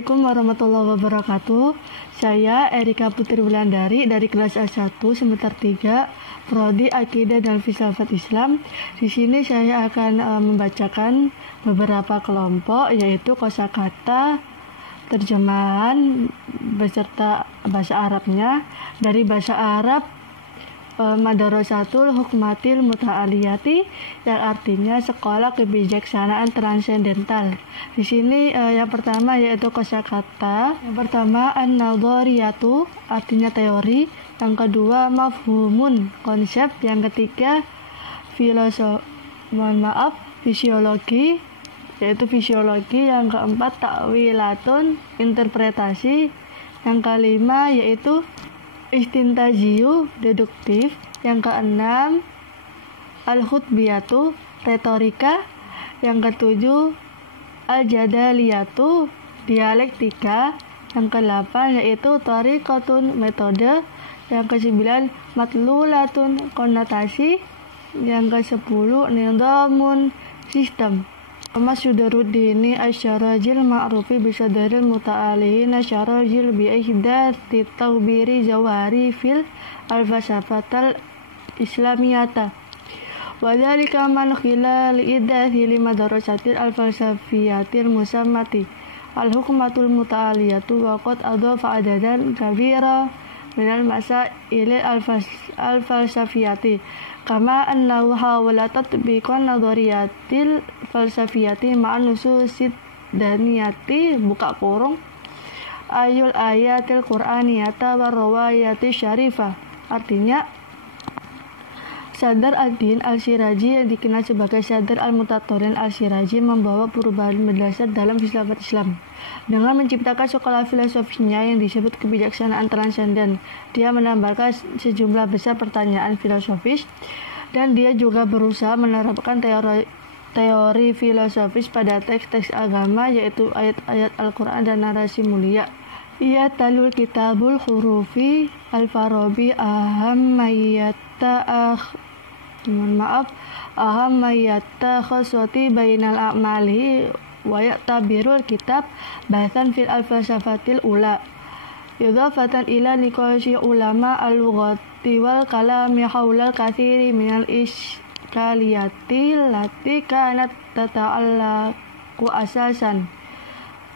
Assalamualaikum warahmatullahi wabarakatuh. Saya Erika Putri Wulandari dari kelas A1 semester 3 Prodi Akidah dan Filsafat Islam. Di sini saya akan membacakan beberapa kelompok, yaitu kosakata, terjemahan beserta bahasa Arabnya. Dari bahasa Arab, Madarasatul Hukmatil Muta'aliyati, yang artinya sekolah kebijaksanaan transendental. Di sini yang pertama yaitu kosakata. Yang pertama an-nadhariyatu, artinya teori. Yang kedua mafhumun, konsep. Yang ketiga fisiologi, yaitu fisiologi. Yang keempat takwilatun, interpretasi. Yang kelima yaitu istintajiyu, deduktif. Yang keenam al-khutbiyatu, retorika. Yang ketujuh al-jadaliyatu, dialektika. Yang kedelapan yaitu tariqatun, metode. Yang kesembilan matlulatun, konotasi. Yang kesepuluh nidhamun, sistem. Mas Sudaruddini Asyarajil ma'rufi bisadaril muta'alihin asyarajil bi'ihdathi tawbiri jawari fil al-fasafatal islamiyata wadhalika man khilal idathi lima darasatil al-falsafiyatil musammati al-hukmatul muta'aliyatu waqad adhafa adadan kabira minal masaili al-falsafiyati kama annahu hawala tatbiqan nadhariyatil falsafiyati ma'an nususid daniyati buka kurung ayul ayatil qur'aniyata warrawayati syarifah. Artinya, Sadr ad-Din al-Syirazi yang dikenal sebagai Sadr al-Mutatorin al-Syirazi membawa perubahan mendasar dalam filsafat Islam dengan menciptakan sekolah filosofinya yang disebut kebijaksanaan transenden. Dia menambahkan sejumlah besar pertanyaan filosofis, dan dia juga berusaha menerapkan teori filosofis pada teks-teks agama, yaitu ayat-ayat Al-Quran dan narasi mulia. Ia talul kitabul hurufi al-Farabi ahammayatta khaswati bainal a'mali wa ya'tabirul kitab bahasan fil al-falsafatil ula idhafatan ila niqashi ulama al-lughati wal kalami hawlal kathiri minal iskaliyati lati kanat tata'allaku asasan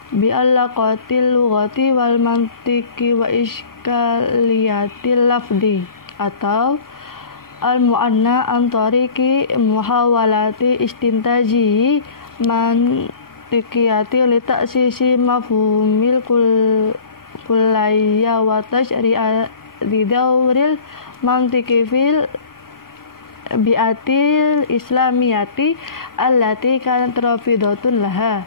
bi'allaqatil lughati wal mantiki wa iskaliyatil lafdi atau al-mu'anna antariki muhawalati istintaji mantikiyati litaksisi mafhumil kullayya wa tashri'a didawril mantiki fil bi'atil islamiyati allati kanat rafidatun laha.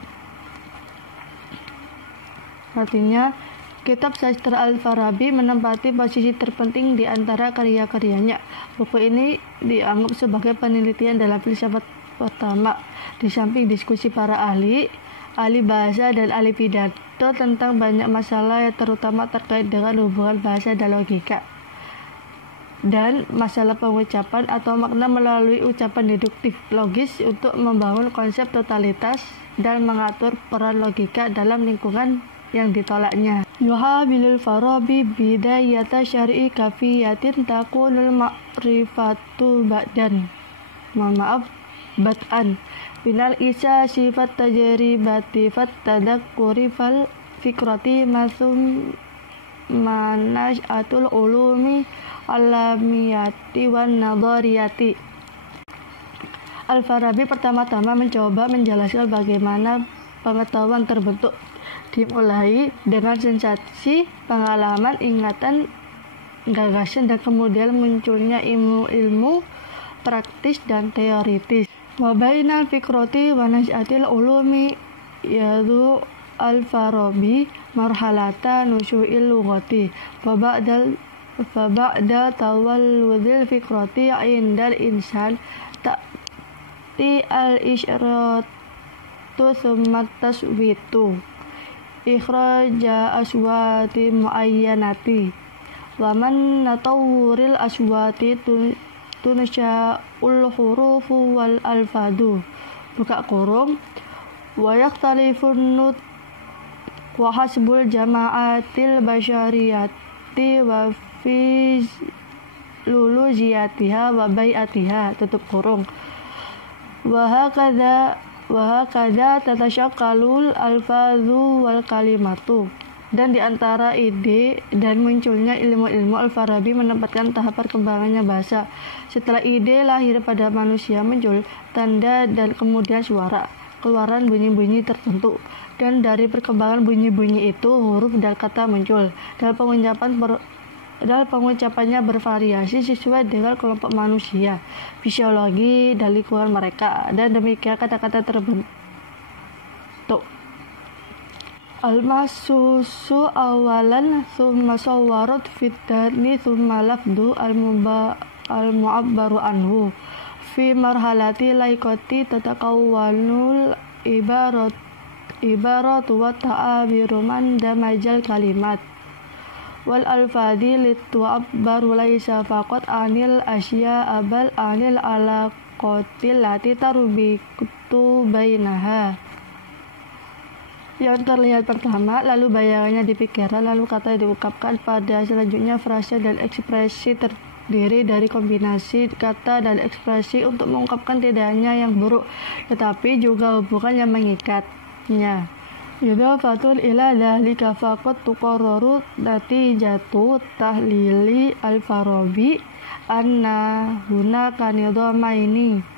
Artinya, kitab sastra Al-Farabi menempati posisi terpenting di antara karya-karyanya. Buku ini dianggap sebagai penelitian dalam filsafat pertama, di samping diskusi para ahli bahasa dan ahli pidato tentang banyak masalah, terutama terkait dengan hubungan bahasa dan logika, dan masalah pengucapan atau makna melalui ucapan deduktif logis untuk membangun konsep totalitas dan mengatur peran logika dalam lingkungan yang ditolaknya. Yuhabilul Farabi bidayata syar'i kafiyatin takunul ma'rifatu bad'an binal isa sifat tajribati fat tadakkuri fal fikrati masum manas'atul ulumi alamiyati wan nadhariyati. Al-Farabi pertama-tama mencoba menjelaskan bagaimana pengetahuan terbentuk, dimulai dengan sensasi, pengalaman, ingatan, gagasan, dan kemudian munculnya ilmu praktis dan teoritis. Wa bainal fikrati wa nas'atil ulumi yadu al-Farabi marhalata nusyu'il lughati fa ba'da tawalludil fikrati indal insan ta'ti al-isyratu thumma taswitu ikhraja aswati muayyanati wa man natawuril aswati tunsya'ul hurufu wal alfadu buka kurung wa yaktalifun wa hasbul jama'atil basyariyati wa fi luluziyatiha wa bai'atiha tutup kurung wa hakadha tatasyakkalul alfazu wal kalimatu. Dan di antara ide dan munculnya ilmu-ilmu Al-Farabi menempatkan tahap perkembangannya bahasa. Setelah ide lahir pada manusia muncul tanda dan kemudian suara, keluaran bunyi-bunyi tertentu. Dan dari perkembangan bunyi-bunyi itu huruf dan kata muncul. Dan pengucapannya bervariasi sesuai dengan kelompok manusia, fisiologi dan lingkungan mereka. Dan demikian kata-kata terbentuk. Al-masusu awalan thumma sawwarat fitani thumma lafdu al-mu'abbaru anhu fi marhalati laikoti tatakawwanul ibaratu wa ta'abiru man damajal kalimat wal alfadi litu'abbaru laisa faqat anil asya abal anil alaqatil lati tarubitu bainaha. Yang terlihat pertama, lalu bayangannya di pikiran, lalu kata diungkapkan pada selanjutnya. Frasa dan ekspresi terdiri dari kombinasi kata dan ekspresi untuk mengungkapkan tidak hanya yang buruk, tetapi juga hubungan yang mengikatnya. Idhafatul ila dhalika faqat tuqarraru natijatu tahlili al-Farabi anna hunaka nidhamaini.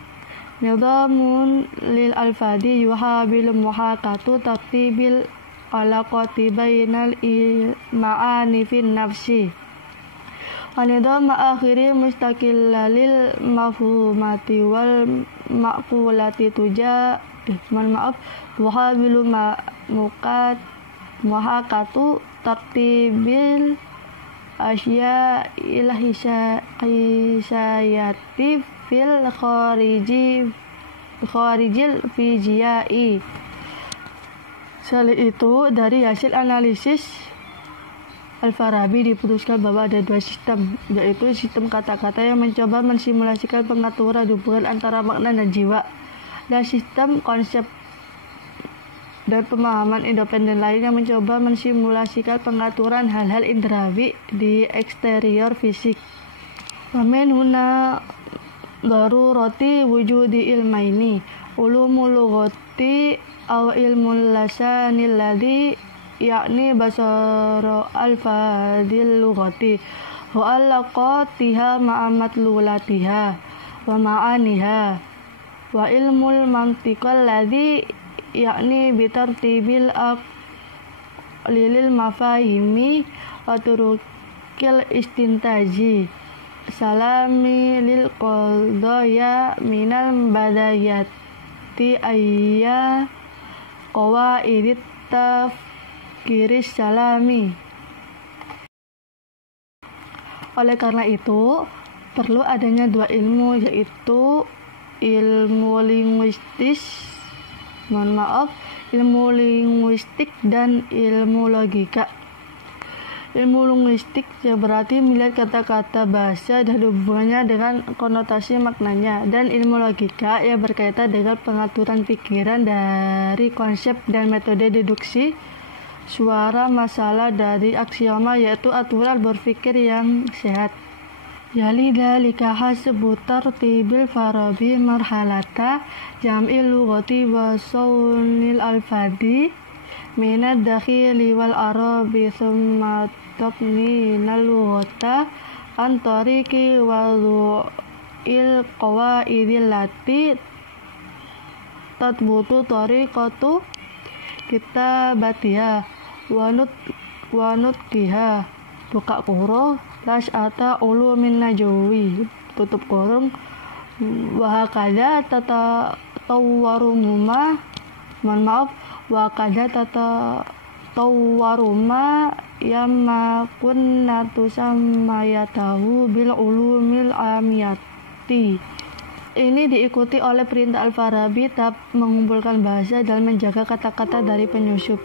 Nidhamun lil alfadi yuhabil muhakatu tartibil alaqati bainal ma'ani fin nafsi wa nidham akhiri mustaqilla lil mafhumati wal ma'qulati yuhabilu muhakatu tartibil asya ilhisayati fil kharijil fijiyai. Selain itu, dari hasil analisis Al-Farabi diputuskan bahwa ada dua sistem, yaitu sistem kata-kata yang mencoba mensimulasikan pengaturan hubungan antara makna dan jiwa, dan sistem konsep dan pemahaman independen lain yang mencoba mensimulasikan pengaturan hal-hal indrawi di eksterior fisik. Wamen huna darurati wujudi ilmaini ulumul lughati aw ilmul lasanil ladzi yakni basara alfadil lughati wa alaqatiha ma'amat lulatiha wa ma'aniha wa ilmul mantiqal ladzi yakni bitartibil aqlilil mafahimi wa turukil istintaji salami lil qadaya minal badayati ayya qawaidit tafkiris salami. Oleh karena itu perlu adanya dua ilmu, yaitu ilmu linguistik dan ilmu logika. Ilmu linguistik yang berarti melihat kata-kata bahasa dan hubungannya dengan konotasi maknanya, dan ilmu logika yang berkaitan dengan pengaturan pikiran dari konsep dan metode deduksi suara masalah dari aksioma, yaitu aturan berpikir yang sehat. Yali dalika hasbu tartibil Farabi marhalata jam'il lughati wa sawnil alfadi minad dakhili wal arabi thumma tabninal lughata an tariqi wad'il qawaidil lati tatbutu tariqatu kitabatiha wa nutqiha buka kurung las'ata ulumin najwi tutup kurung wa hakadha tatawwaruma wa kada tatawwaruma yamma kunna tusammayatahu bil ulumil amiyati. Ini diikuti oleh perintah Al-Farabi tahap mengumpulkan bahasa dan menjaga kata-kata dari penyusup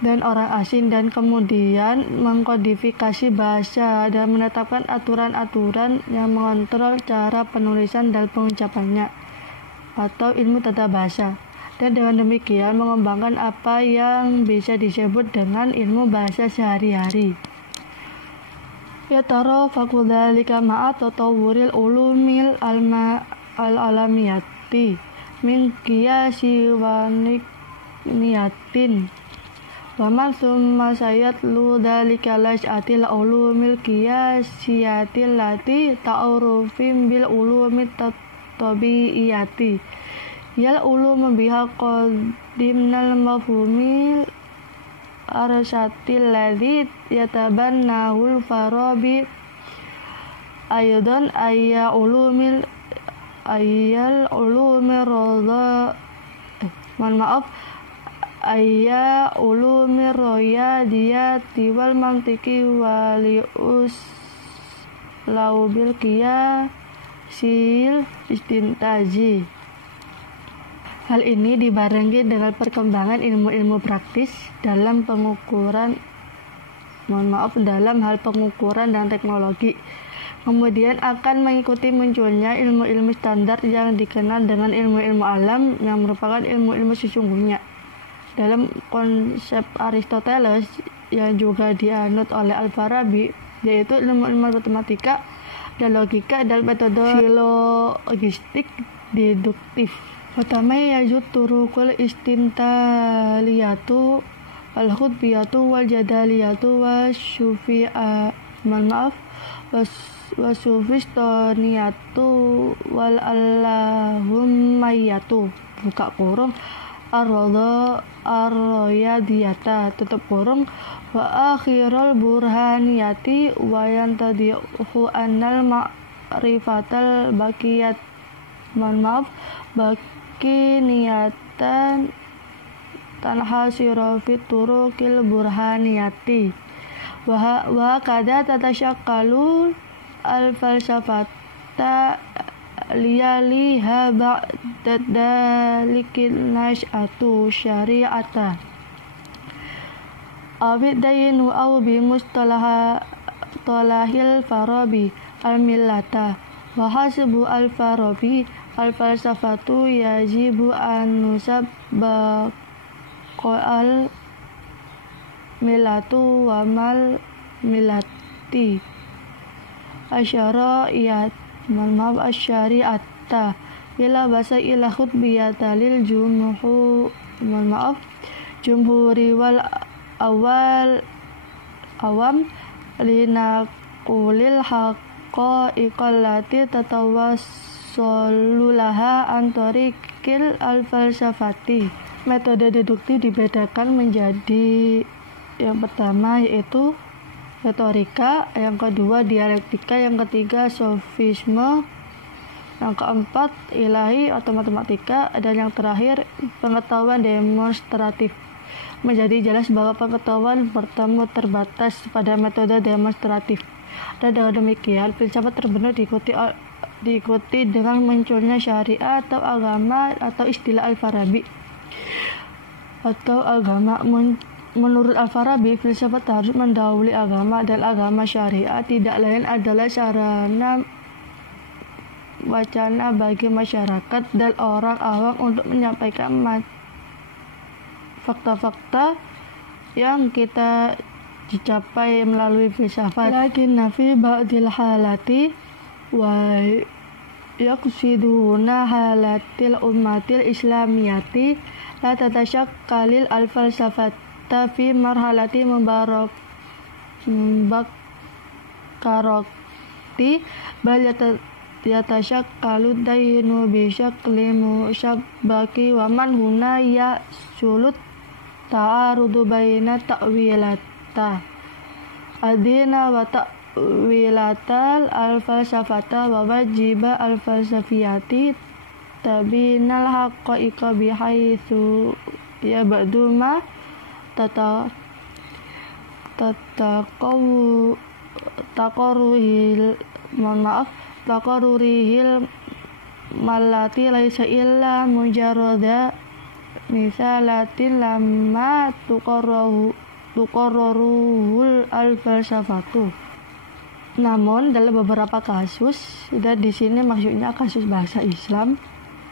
dan orang asing, dan kemudian mengkodifikasi bahasa dan menetapkan aturan-aturan yang mengontrol cara penulisan dan pengucapannya, atau ilmu tata bahasa. dan dengan demikian mengembangkan apa yang bisa disebut dengan ilmu bahasa sehari-hari. Ya taro fakudzalika ma'a tatawwuril ulumil alamiyati min qiyasi wa niyatin wa man summa sayatlu dzalika las'atil ulumil qiyasiyatil lati ta'arufim bil ulumit tabi'iyati yal ulum biha qadimnal mafhumil arsatil ladzi yatabannahul farabi aydan ayya ulumil roda ayya ulumir royadiyati wal mantiki walius laubil qiyasil istintaji. Hal ini dibarengi dengan perkembangan ilmu-ilmu praktis dalam dalam hal pengukuran dan teknologi. Kemudian akan mengikuti munculnya ilmu-ilmu standar yang dikenal dengan ilmu-ilmu alam yang merupakan ilmu-ilmu sesungguhnya. Dalam konsep Aristoteles yang juga dianut oleh Al-Farabi, yaitu ilmu-ilmu matematika dan logika dan metode silogistik deduktif. Pertama yajud turukul istintaliyatu al-khutbiyatu wal jadaliyatu wasufistoniyatu wal allahummayatu buka kurung arroyadiyata tutup kurung wa akhirul burhaniyati wa yantadihu annal ma'rifatal bakiyat niyatan tanhasiru fit turukil burhaniyati wa kada tatasyakkalu al falsafata liyaliha ba'dalikin nash'atu syari'ata awid dayinu aw bi mustalahil farabi al millata wa hasbu al farabi al falsafatu yajibu an nusabba al milatu wa mal milati asyara'iyat asyari'atta ila basa ila khutbiyata lil jumhuri wal awam linakulil haqa'iqallati tatawassalulaha antarikil al-falsafati. Metode deduktif dibedakan menjadi yang pertama yaitu retorika, yang kedua dialektika, yang ketiga sofisme, yang keempat ilahi atau matematika, dan yang terakhir pengetahuan demonstratif. Menjadi jelas bahwa pengetahuan bertemu terbatas pada metode demonstratif, dan dengan demikian filsafat terbentuk diikuti dengan munculnya syariah atau agama atau istilah Al-Farabi atau agama. Menurut Al-Farabi, filsafat harus mendahului agama, dan agama syariah tidak lain adalah sarana wacana bagi masyarakat dan orang awam untuk menyampaikan fakta-fakta yang kita dicapai melalui filsafat. Lakin nafi ba'dil halati wa yaqsiduna halatil ummatil islamiyati la tatasyakkalil al-falsafata fi marhalati mubakarati bal yatasyakkalu dayinu bisyakli musyabbaki wa man huna sulut ta'arudu baina ta'wilata adina wa ta'wilatal al-falsafata wa wajiba al-falsafiyati tabinal haqqaiqa bihaitsu ya ba'du ma taqarruhil malati laisa illa mujarrada misalatin lamma tuqarruhul al-falsafatu. Namun dalam beberapa kasus, dan di sini maksudnya kasus bahasa Islam,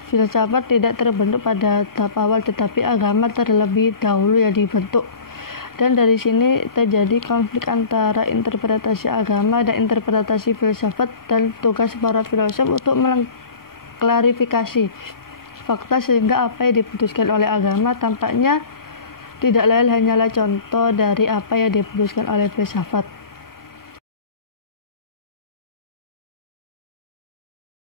Filsafat tidak terbentuk pada tahap awal, tetapi agama terlebih dahulu yang dibentuk. Dan dari sini terjadi konflik antara interpretasi agama dan interpretasi filsafat, dan tugas para filosof untuk mengklarifikasi fakta sehingga apa yang diputuskan oleh agama tampaknya tidak lain hanyalah contoh dari apa yang diputuskan oleh filsafat.